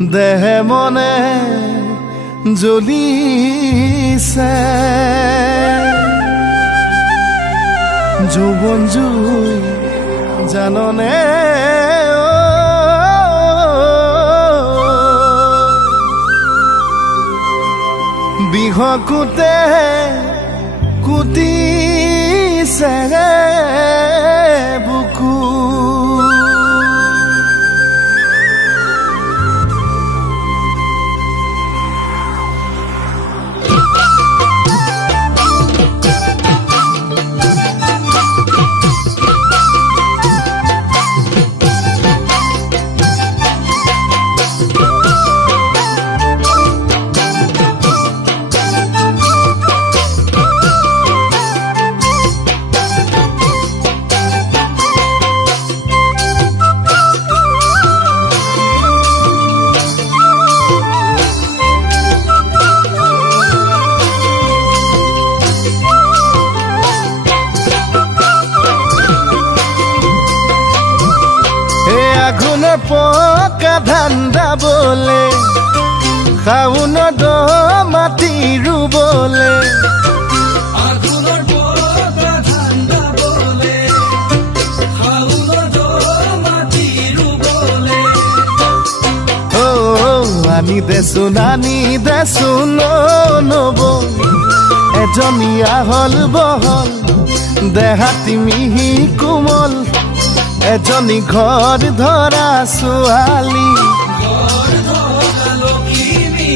দেহে মনে জ্বলিছে যৌবন জুই জাননে বিহকুতে কুটিছে বুকু আগুনে পকা ধান্দা বলে খাউন মাটি ৰুবলে আগুনৰ পকা ধান্দা বলে খাউন মাটি ৰুবলে ও আনি দেচোন নব এজনী আহল বহল দেহাতি মিহি কোমল এজনী ঘৰ ধৰা ছোৱালী ঘৰ ধৰা লখিমী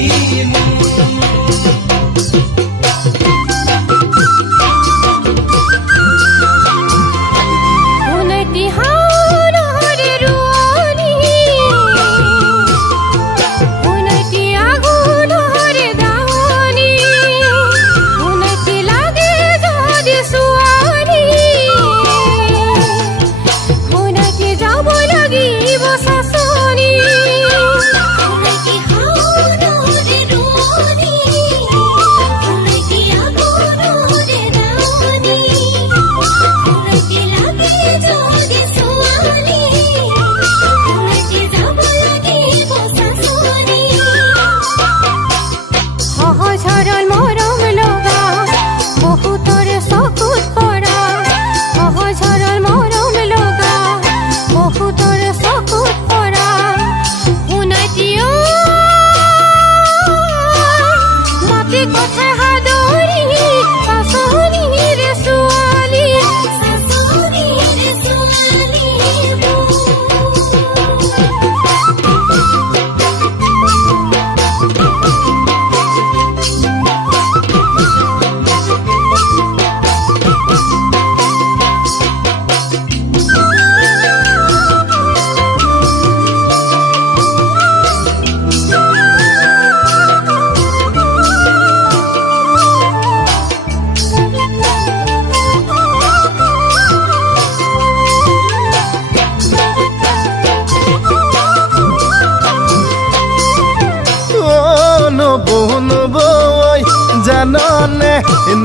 জাননে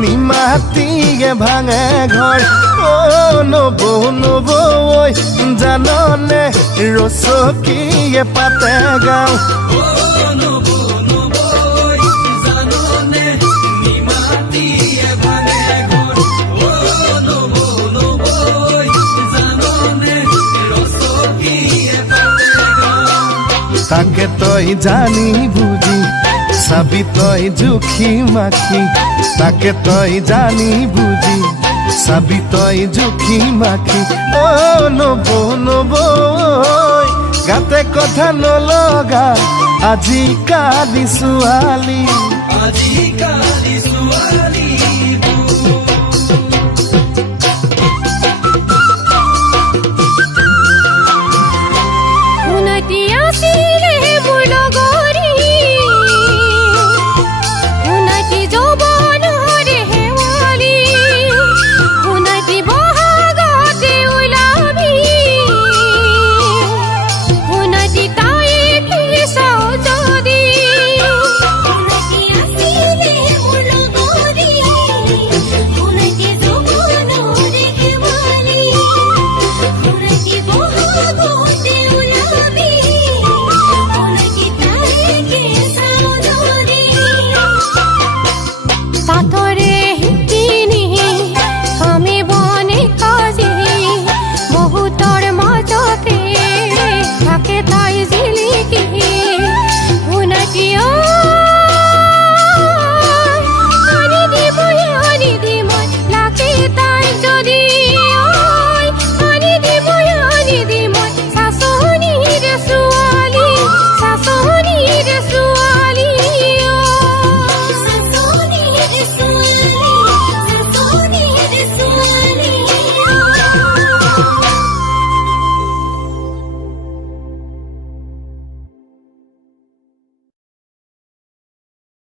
নিমাতিয়ে ভাঙে ঘৰ ও নব জাননে ৰচকীয়ে পাতে গাঁও জাননে নিমাতিয়ে ভাঙে ঘৰ জাননে ৰচকীয়ে পাতে গাঁও তাকে তই জানি বুজি চাবি তই জুখি মাখি তাকে তই জানি বুজি চাবি তই জুখি মাখি ও নব গাতে কথা নলগা আজিকালি ছোৱালী আজিকালি